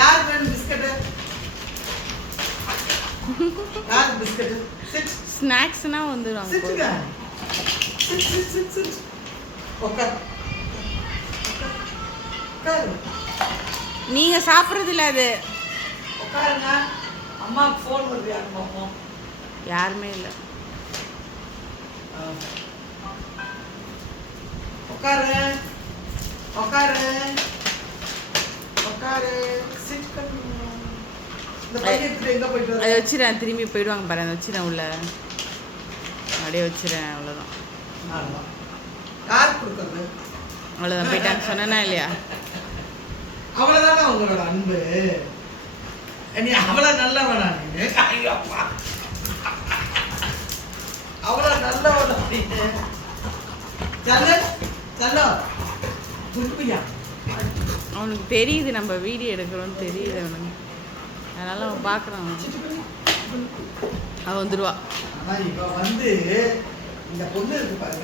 யார் வேணும் பிஸ்கட்? யார் பிஸ்கட்? சிட். ஸ்நாக்ஸ்னா வந்துரும். சிட்டுங்க. Sit sit sit sit. உட்கார். உட்கார். நீங்க சாப்பிடுறது இல்ல அது. உட்காருங்க. அம்மாக்கு ஃபோன் வருது யாரு பாப்போம். யாருமே இல்ல. உட்காரு. உட்காரு. உட்காரு. சிட் பண்ணு. இந்த பையன் எங்க போயிட்டு வர? அதை வச்சிரேன், திரும்பி போயிடுவாங்க பாரு. அதை வச்சிரேன் உள்ள. அப்படியே வச்சிரேன், அவ்வளோதான். யார் கொடுக்கறது? அவ்வளோதான், போயிட்டாங்க சொன்னா இல்லையா? அவ்வளோதானே உங்களோட அன்பு. நீ அவ்வளோ நல்லவனா நீ? ஐயோப்பா, அவ்வளோ நல்லவனா நீ? சல்ல சல்ல குடுப்பியா? அவனுக்கு தெரியுது நம்ம வீடியோ எடுக்கிறோன்னு தெரியுது அவனுக்கு. அதனால அவன் பார்க்குறான். அவன் வந்துடுவா. ஆனால் இப்போ வந்து இந்த பொண்ணு இருக்கு பாருங்க.